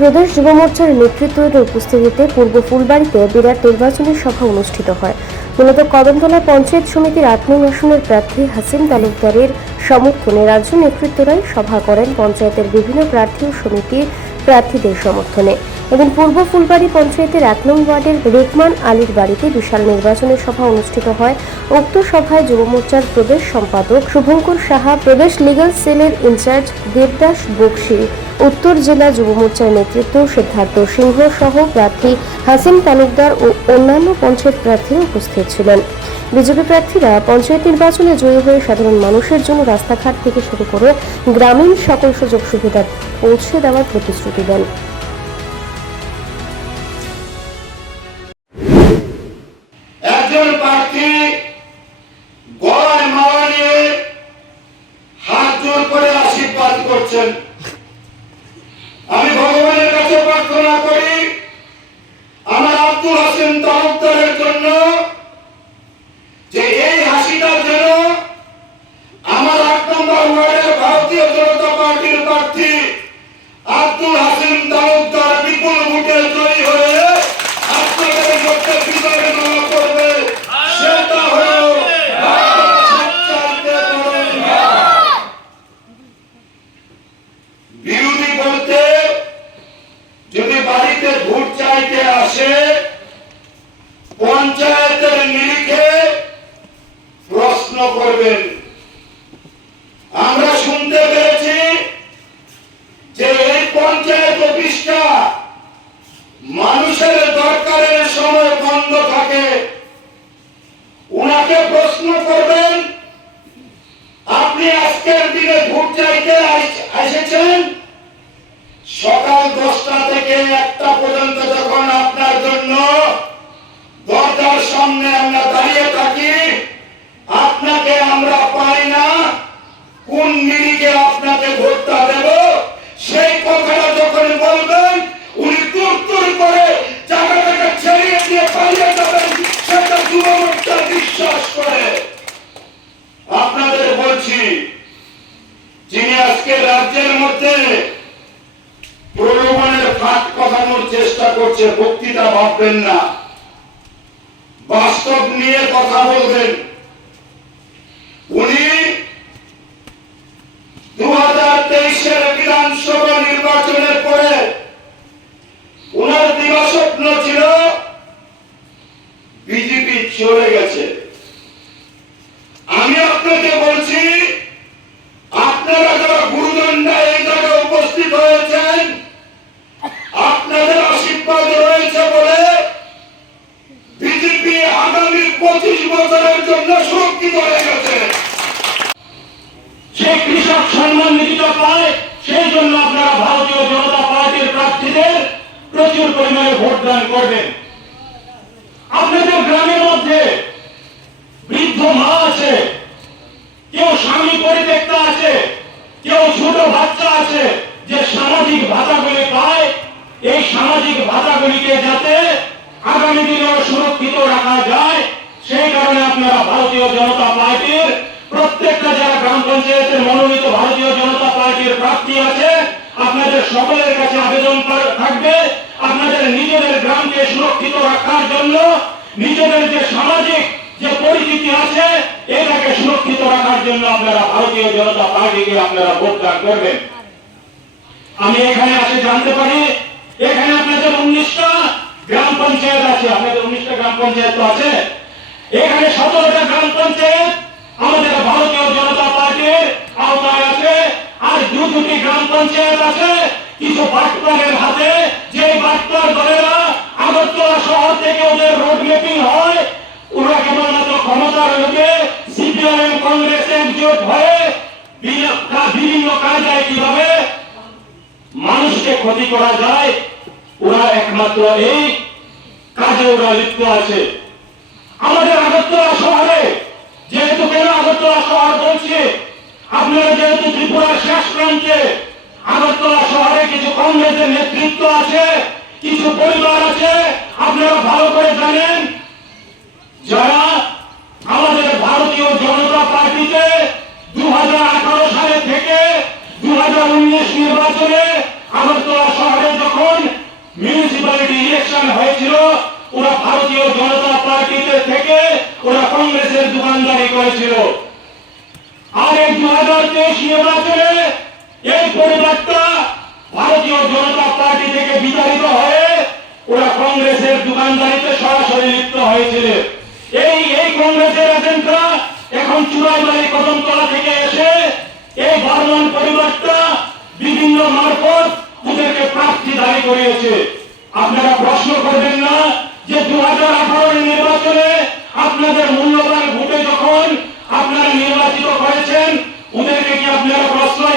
প্রদেশ যুব মোর্চার নেতৃত্বের উপস্থিতিতে পূর্ব ফুলবাড়িতে বিরাট নির্বাচনী সভা অনুষ্ঠিত হয়। মূলত কদমতলা পঞ্চায়েত সমিতির আট নং আসনের প্রার্থী হাসিম তালুকদারের সমর্থনে রাজ্য নেতৃত্বরাই সভা করেন পঞ্চায়েতের বিভিন্ন প্রার্থী ও সমিতির প্রার্থীদের সমর্থনে। এবং পূর্ব ফুলবাড়ি পঞ্চায়েতের এক নং ওয়ার্ডের রেকমান আলীর বাড়িতে বিশাল নির্বাচনী সভা অনুষ্ঠিত হয়। উক্ত সভায় যুব মোর্চার প্রদেশ সম্পাদক শুভঙ্কর সাহা, প্রদেশ লিগাল সেলের ইনচার্জ দেবদাস বক্সি, উত্তর জেলা যুব মোর্চার নেতৃত্ব সিদ্ধার্থ সিংহ সহ প্রার্থী হাসিম তালুকদার ও অন্যান্য পঞ্চায়েত প্রার্থীরা উপস্থিত ছিলেন। বিজেপি প্রার্থীরা পঞ্চায়েত নির্বাচনে জয়ী হয়ে সাধারণ মানুষের জন্য রাস্তাঘাট থেকে শুরু করে গ্রামীণ সকল সুযোগ সুবিধা পৌঁছে দেওয়ার প্রতিশ্রুতি দেন। উনাকে প্রশ্ন করবেন, আপনি আজকের দিনে ভোট চাইতে এসেছেন? সকাল দশটা থেকে একটা পর্যন্ত যখন আপনার জন্য দরজার সামনে আজকে রাজ্যের মধ্যে প্রলোভনের ফাঁক কথানোর চেষ্টা করছে, বক্তৃতা ভাববেন না। বাস্তব নিয়ে কথা বলবেন। উনি দু হাজার তেইশের বিধানসভা নির্বাচনের পরে উনার দিবাস্বপ্ন ছিল, বিজেপি চলে গেছে আমি আপনাকে বলছি আপনারা যারা গুরুদণ্ডা এই জায়গায় উপস্থিত হয়েছেন আপনাদের আশীর্বাদ রয়েছে বলে বিজেপি আগামী পঁচিশ বছরের জন্য সুরক্ষিত হয়ে গেছে সে কৃষক সম্মান নীতিটা পায়, সেই জন্য আপনারা ভারতীয় জনতা পার্টির প্রার্থীদের প্রচুর পরিমাণে ভোট দান করবেন। আপনাদের গ্রামের মধ্যে বৃদ্ধ মা আছে, কেউ স্বামী পরিত্যক্তা আছে, কেউ ছোট বাচ্চা আছে, যে সামাজিক ভাতাগুলি পায়, এই সামাজিক ভাতাগুলিকে যাতে আগামী দিনেও সুরক্ষিত রাখা আপনারা ভারতীয় জনতা পার্টির প্রত্যেকটা যারা গ্রাম পঞ্চায়েতের মনোনীত ভারতীয় জনতা পার্টির প্রার্থী আছে, আপনাদের সকলের কাছে আবেদন থাকবে। আপনাদের নিজেদের গ্রামকে সুরক্ষিত রাখার জন্য নিজেদের যে সামাজিক যে পরিচিতি আছে, এটাকে সুরক্ষিত রাখার জন্য আপনারা ভারতীয় জনতা পার্টিকে আপনারা ভোটদান করবেন। আমি এখানে আসে জানতে পারি, এখানে আপনাদের উনিশটা গ্রাম পঞ্চায়েত আছে। আপনাদের উনিশটা গ্রাম পঞ্চায়েত তো আছে। এখানে সতেরোটা গ্রাম পঞ্চায়েত আমাদের ভারতীয় জনতা পার্টির আওতায় আছে, আর দু দুটি গ্রাম পঞ্চায়েত আছে, কিছু বাটপারের হাতে। যে বাটপার দলেরা আগরতলা শহর থেকে ওদের রোড ম্যাপিং হয়, ওরা কেবলমাত্র ক্ষমতার লোকে সিপিআইএম, কংগ্রেস একজোট হয়ে বিভিন্ন কা- বিভিন্ন কায়দায় কীভাবে মানুষকে ক্ষতি করা যায়, ওরা একমাত্র এই কাজে ওরা লিপ্ত আছে। আমাদের আগরতলা শহরে যেহেতু কেন আগরতলা শহর বলছি, আপনারা যেহেতু ত্রিপুরার শেষ প্রান্তে আগরতলা শহরে কিছু কংগ্রেসের নেতৃত্ব আছে, কিছু পরিবার আছে, আপনারা ভালো করে জানেন, যারা আমাদের ভারতীয় জনতা পার্টিতে দু সালে থেকে দু হাজার উনিশ নির্বাচনে আগরতলা শহরে যখন মিউনিসিপ্যালিটি ইলেকশন হয়েছিল, ওরা ভারতীয় জনতা আর এই দু হাজার তেইশ নির্বাচনে এই পরিবারটা ভারতীয় জনতা পার্টি থেকে বিতাড়িত হয়ে ওরা কংগ্রেসের দোকানদারিতে সরাসরি লিপ্ত হয়েছিল। এই এই কংগ্রেসের এজেন্টরা এখন চুরাইবাড়ি কদমতলা থেকে এসে এই বর্মন পরিবারটা বিভিন্ন মারফত ওদেরকে প্রার্থী দাঁড়ি করিয়েছে। আপনারা প্রশ্ন করবেন না যে দু হাজার নির্বাচনে আপনাদের মূল্যবান ভোটে যখন আপনারা নির্বাচিত হয়েছেন, ওদেরকে কি আপনারা প্রশ্রয়